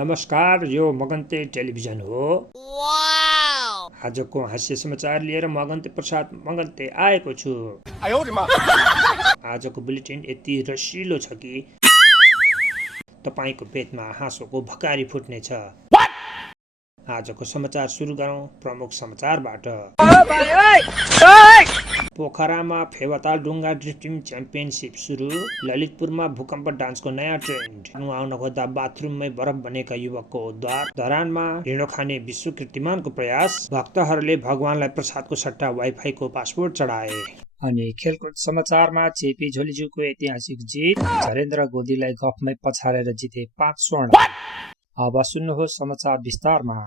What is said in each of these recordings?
नमस्कार, यो मगन्ते टेलिभिजन हो। आजको हास्य समाचार लिएर मगन्ते प्रसाद मगन्ते आएको छु। आजको बुलेटिन यति रसिलो छ कि तपाईको पेटमा हाँसोको भकारी फुट्नेछ। आजको समाचार सुरु गरौँ प्रमुख समाचारबाट। पोखरामा फेवाताल डुङ्गा ड्रिफ्टिङ च्याम्पियनसिप सुरु। ललितपुरमा भूकम्प डान्सको नयाँ ट्रेन्ड। नुहाउन खोज्दा बाथरुममै बरफ बनेका युवकको उद्धार। धरानमा ढिँडो खाने विश्व कीर्तिमानको प्रयास। भक्तहरूले भगवानलाई प्रसादको सट्टा वाइफाईको पासपोर्ट चढाए। अनि खेलकुद समाचारमा चेपी झोलीज्यूको ऐतिहासिक जित। झरेन्द्र गोदीलाई गफमै पछारेर जिते 5 स्वर्ण। अब सुन्नुहोस् समाचार विस्तारमा।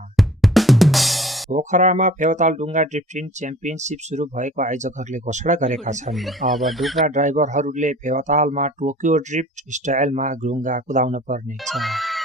पोखरामा फेवाताल डुङ्गा ड्रिफ्टिङ च्याम्पियनसिप सुरु भएको आयोजकहरूले घोषणा गरेका छन्। अब डुङ्गा ड्राइभरहरूले फेवातालमा टोकियो ड्रिफ्ट स्टाइलमा डुङ्गा कुदाउन पर्नेछ।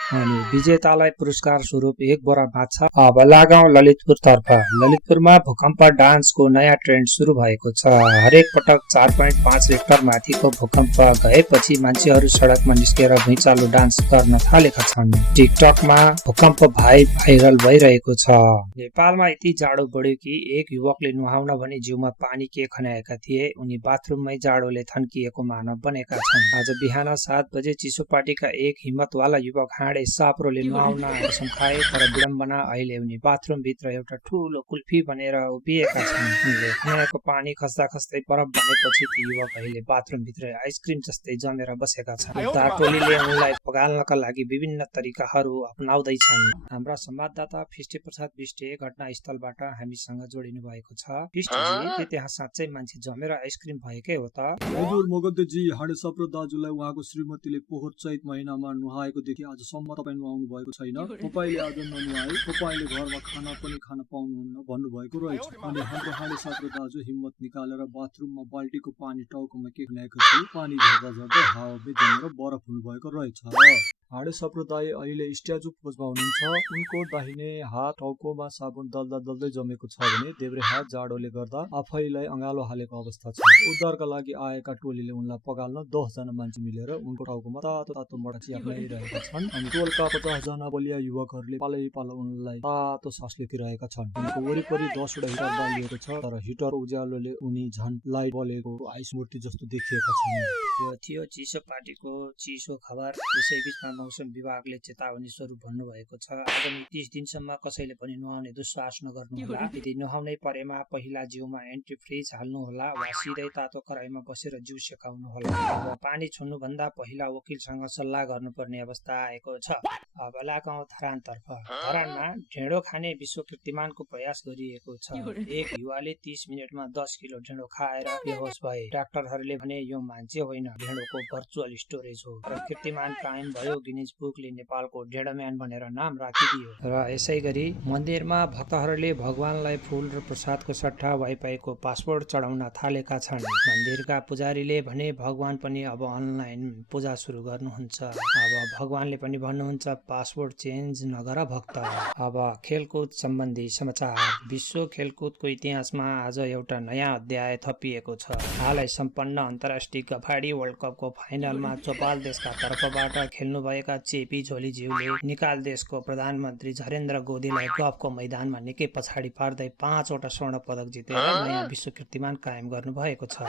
अनि विजेतालाई पुरस्कार स्वरूप 1 बोरा माछा। अब लागौं ललितपुरतर्फ। ललितपुरमा भूकम्प डान्सको नयाँ ट्रेन्ड सुरु भएको छ। हरेक पटक 4.5 रिक्टर माथिको भूकम्प गएपछि मान्छेहरू सडकमा निस्केर भुइँचालो डान्स गर्न थालेका छन्। टिकटकमा भूकम्प भाइरल भइरहेको छ। नेपालमा यति जाडो बढ्यो कि एक युवकले नुहाउन भने जिउमा पानी के खन्याएका थिए। उनी बाथरुममै जाडोले थन्किएको मानव बनेका छन्। आज बिहान 7 बजे चिसोपाटीका एक हिम्मतवाला युवक साप्रोले नुहाउन कसम खाए, तर विडम्बना अहिले उनी बाथरुम भित्र एउटा ठूलो कुल्फी बनेर उभिएका छन्। उनले खन्याएको पानी खस्दा खस्दै बरफ बनेपछि ती युवक अहिले बाथरुम भित्र आइसक्रिम जस्तै जमेर बसेका छन्। उद्धार टोलीले उनलाई पगाल्नका लागि विभिन्न तरिकाहरू अपनाउँदैछन्। हाम्रा संवाददाता फिष्टे प्रसाद बिष्टे घटनास्थलबाट हामीसँग जोडिनु भएको छ। फिष्टेजी, के त्यहाँ साँच्चै मान्छे जमेर आइसक्रिम भएकै हो त? हजुर मगन्तेजी, हाडे सप्र दाजुलाई उहाँको श्रीमतीले पोहोर चैत महिनामा नुहाएको देखि आजसम्म तपाईँ नुहाउनु भएको छैन। तपाईँले आज ननुहाए तपाईँले घरमा खाना पनि खान पाउनुहुन्न भन्नुभएको रहेछ। अनि हाम्रो हाडे सप्र दाजु हिम्मत निकालेर बाथरुममा बाल्टीको पानी टाउकोमा के खन्याएको थियो। पानी झर्दा झर्दै हावामै जमेर बरफ हुनुभएको रहेछ। हाडे सप्रदाय अहिले स्ट्याचु पोजमा हुनुहुन्छ। उनको दाहिने हात टाउकोमा साबुन दल्दै जमेको छ भने देब्रे हात जाडोले गर्दा आफैलाई अँगालो हालेको अवस्था छ। उद्धारका लागि आएका टोलीले उनलाई पगाल्न 10 जना मान्छे मिलेर उनको टाउकोमा तातो मडक चियाप्याइरहेका छन्। अनि टोलका 50 जना बलिया युवकहरूले पालै उनलाई तातो सास लेखिरहेका छन्। उनको वरिपरि 10 वटा हिटर बालिएको छ, तर हिटर उज्यालोले उनी झन् लाइट बलेको आइस मूर्ति जस्तो देखिएका छन्। यो थियो चिसोपाटीको चिसो खबर। यसैबीचमा मौसम विभागले चेतावनी स्वरूप भन्नुभएको छ, आगामी 30 दिनसम्म कसैले पनि नुहाउने दुस्साहस नगर्नुहोला। यदि नुहाउनै परेमा पहिला जिउमा एन्टिफ्रिज हाल्नुहोला वा सिधै तातो कराईमा बसेर जिउ सेकाउनुहोला। अब पानी छुन्नुभन्दा पहिला वकिलसँग सल्लाह गर्नुपर्ने अवस्था आएको छ। अब लागौं धरानतर्फ। धरानमा ढिँडो खाने विश्व कीर्तिमानको प्रयास गरिएको छ। एक युवाले 30 मिनेटमा 10 किलो ढिँडो खाएर बेहोस भए। डाक्टरहरूले भने यो मान्छे होइन, ढिँडोको भर्चुअल स्टोरेज हो। र कीर्तिमान कायम भयो। गिनिज बुकले नेपालको ढिँडोम्यान भनेर नाम राखिदियो। र यसै गरी मन्दिरमा भक्तहरूले भगवानलाई फूल र प्रसादको सट्टा वाइफाईको पासपोर्ट चढाउन थालेका छन्। मन्दिरका पुजारीले भने भगवान पनि अब अनलाइन पूजा सुरु गर्नुहुन्छ। अब भगवानले पनि भन्नुहुन्छ पासपोर्ट चेन्ज नगर भक्त। अब खेलकुद सम्बन्धी समाचार। विश्व खेलकुदको इतिहासमा आज एउटा नयाँ अध्याय थपिएको छ। हालै सम्पन्न अन्तर्राष्ट्रिय गफाडी वर्ल्ड कपको फाइनलमा चोपाल देशका तर्फबाट खेल्नुभएका चेपी झोलीज्यूले निकाल देशको प्रधानमन्त्री झरेन्द्र गोदीलाई गफको मैदानमा निकै पछाडि पार्दै 5 वटा स्वर्ण पदक जितेर नयाँ विश्व कीर्तिमान कायम गर्नुभएको छ।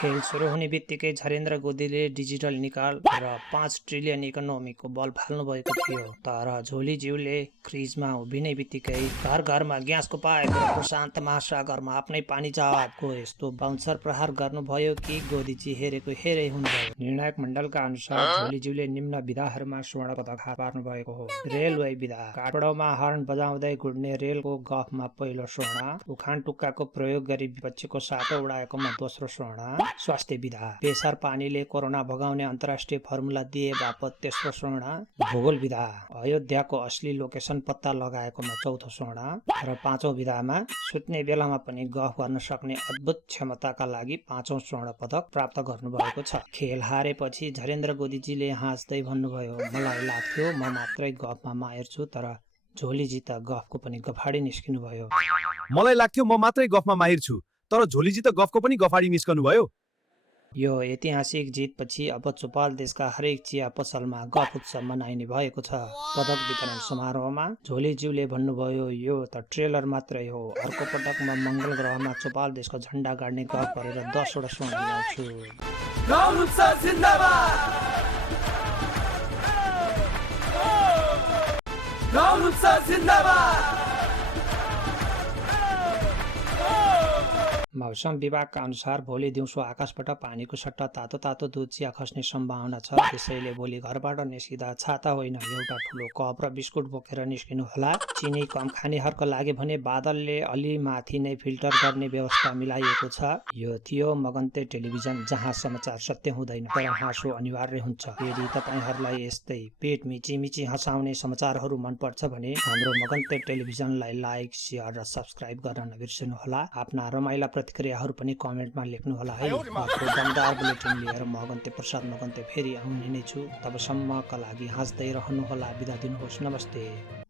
खेल सुरु हुने बित्तिकै झरेन्द्र गोदीले डिजिटल निकाल र 5 ट्रिलियन इकोनोमीको बल फाल्नु भएको थियो। तर झोलीज्यूले क्रिजमा उभिने बित्तिकै घर घरमा ग्यासको पाइप र प्रशान्त महासागरमा आफ्नै पानी जहाजको यस्तो बाउन्सर प्रहार गर्नुभयो कि गोदीजी हेरेको हेरै हुनुभयो। निर्णायक मण्डलका अनुसार झोलीज्यूले निम्न विधाहरूमा स्वर्ण पदक हात पार्नु भएको हो। रेलवे विधा। काठमाडौँमा हर्न बजाउँदै गुड्ने रेलको गफमा पहिलो स्वर्ण। उखान टुक्काको प्रयोग गरी विपक्षीको साटो उडाएकोमा दोस्रो स्वर्ण। स्वास्थ्य विधा। बेसार पानीले कोरोना भगाउने अन्तर्राष्ट्रिय फर्मुला दिए बापत तेस्रो स्वर्ण। भूगोल विधा। अयोध्याको असली लोकेसन पत्ता लगाएकोमा चौथो स्वर्ण। र 5औं विधामा सुत्ने बेलामा पनि गफ गर्न सक्ने अद्भुत क्षमताका लागि 5औं स्वर्ण पदक प्राप्त गर्नुभएको छ। खेल हारेपछि झरेन्द्र गोदीजीले हाँस्दै भन्नुभयो, मलाई लाग्थ्यो म मात्रै गफमा माहिर छु, तर झोलीजी त गफको पनि गफाडी निस्किनु भयो। मलाई लाग्थ्यो म मात्रै गफमा माहिर छु, तर झोलीजी त गफको पनि गफाडी निस्कनु भयो। यो ऐतिहासिक जितपछि अब चौपाल देशका हरेक चिया पसलमा गफ उत्सव मनाइने भएको छ। पदक वितरण समारोहमा झोलेज्यूले भन्नुभयो, यो त ट्रेलर मात्रै हो, अर्को पटक म मंगल ग्रहमा चौपाल देशको झण्डा गाड्ने गफ गरेर 10 वटा स्वर्ण ल्याउँछु। मौसम विभागका अनुसार भोलि दिउँसो आकाशबाट पानीको सट्टा तातो तातो दुध चिया खस्ने सम्भावना छ। त्यसैले भोलि घरबाट निस्किँदा छाता होइन, एउटा ठुलो कप र बिस्कुट बोकेर निस्किनु होला। चिनी कम खानेहरूको लागि भने बादलले अलि माथि नै फिल्टर गर्ने व्यवस्था मिलाइएको छ। यो थियो मगन्ते टेलिभिजन, जहाँ समाचार सत्य हुँदैन तर हाँसो अनिवार्य हुन्छ। यदि तपाईहरूलाई यस्तै पेट मिची मिची हँसाउने समाचारहरू मनपर्छ भने हाम्रो मगन्ते टेलिभिजनलाई लाइक, शेयर र सब्स्क्राइब गर्न नबिर्सनुहोला। आफ्ना रमाइला प्रतिक्रियाहरू पनि कमेन्टमा लेख्नुहोला है। अर्को दमदार बुलेटिन लिएर मगन्ते प्रसाद मगन्ते फेरि आउने नै छु। तबसम्मका लागि हाँस्दै रहनुहोला। बिदा दिनुहोस्। नमस्ते।